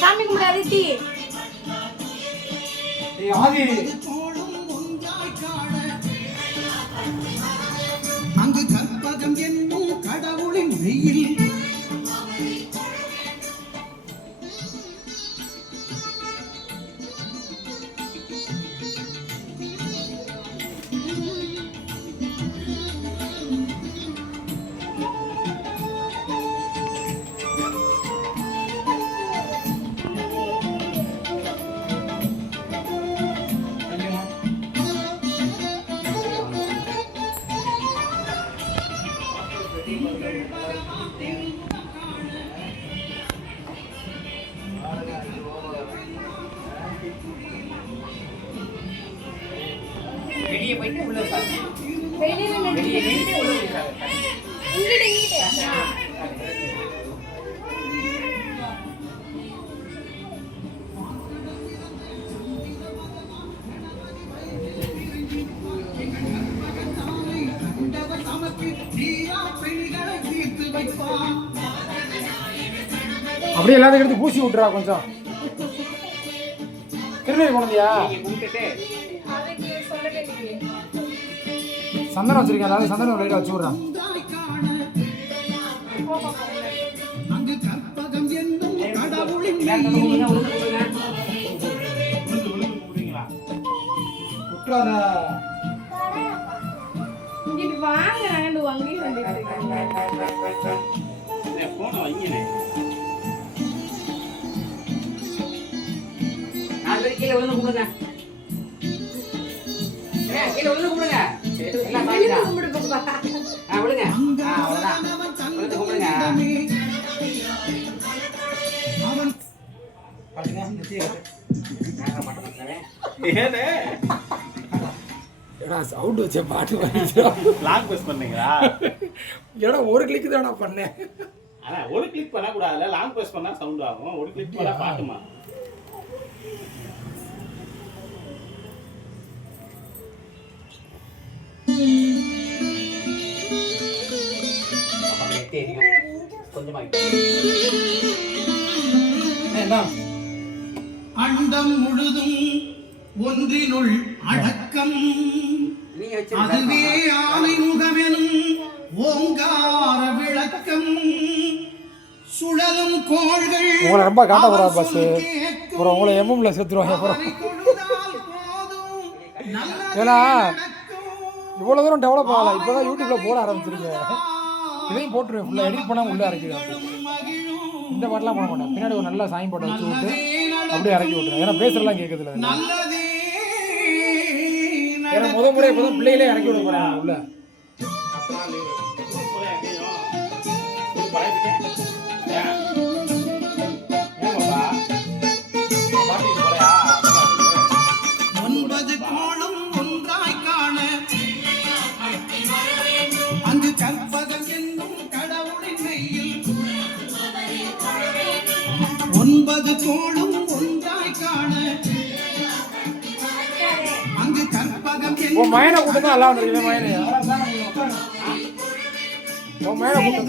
சாமி கும்பிடாது டீ அங்கு கற்பகம் என்னும் கடவுளின் வெயில் வெளியே போயிட்டு உள்ள வெளியே நின்று உள்ள அப்படியே எல்லாத்தையும் எடுத்து பூசி விட்டுறா கொஞ்சம். திருநெல்வேலி போனதியா? சந்தனம் வச்சிருக்கேன், எல்லாரும் சந்தனம் லைட்டாக வச்சு விட்றான். விட்டுறாத. வாங்க நாங்கள் அங்கேயும் போன வைங்கண்ணே. 4 பேர் கீழே விழுந்து கும்பிடுங்க. கீழே விழுந்து கும்பிடுங்க. எல்லாம் பாதிதான். விழுங்க. அவ்வளோதான். விழுந்து கும்பிடுங்க. சவுண்ட் வச்ச பாட்டு லாங் ப்ரெஸ் பண்ணீங்களா? ஏன்னா ஒரு கிளிக் தானே பண்ணேன். ஆனால் ஒரு கிளிக் பண்ணக்கூடாதுல்ல, லாங் ப்ரெஸ் பண்ணால் சவுண்ட் ஆகும். ஒரு கிளிக் பண்ணால் பாட்டுமா? அண்டம் முழுதும் ஒன்றினுள் அடக்கம், அதுவே ஆலை முகமெனும் ஓங்கார விளக்கம். சுழலும் கோள்கள் உங்களை ரொம்ப காட்ட போறாரு பஸ். அப்புறம் உங்களை எம்எம்ல சேர்த்துருவாங்க. அப்புறம் ஏன்னா இவ்வளோ தூரம் டெவலப் ஆகலாம். இப்போ தான் யூடியூப்பில் போட ஆரம்பிச்சிருக்கேன். இதையும் போட்டுருவேன். ஃபுல்லாக எடிட் பண்ணால் உள்ளே இறக்கிது. இந்த பாட்டெலாம் பண்ண மாட்டேன். பின்னாடி ஒரு நல்ல சாயம் போட்டு வச்சு விட்டு அப்படியே இறக்கி விட்டுறேன். ஏன்னா பேசுறதுலாம் கேட்குதுல. ஏன்னா முறை இப்போ தான் பிள்ளைகளே இறக்கி விட போகிறேன் உள்ள. ஒன்பது கோளும் ஒன்றாய் காண அங்கு கற்பகம் உன் மயனை கூட்டு தான் எல்லாம் வந்துருக்கு. மயனை உன் மயனை கூட்டு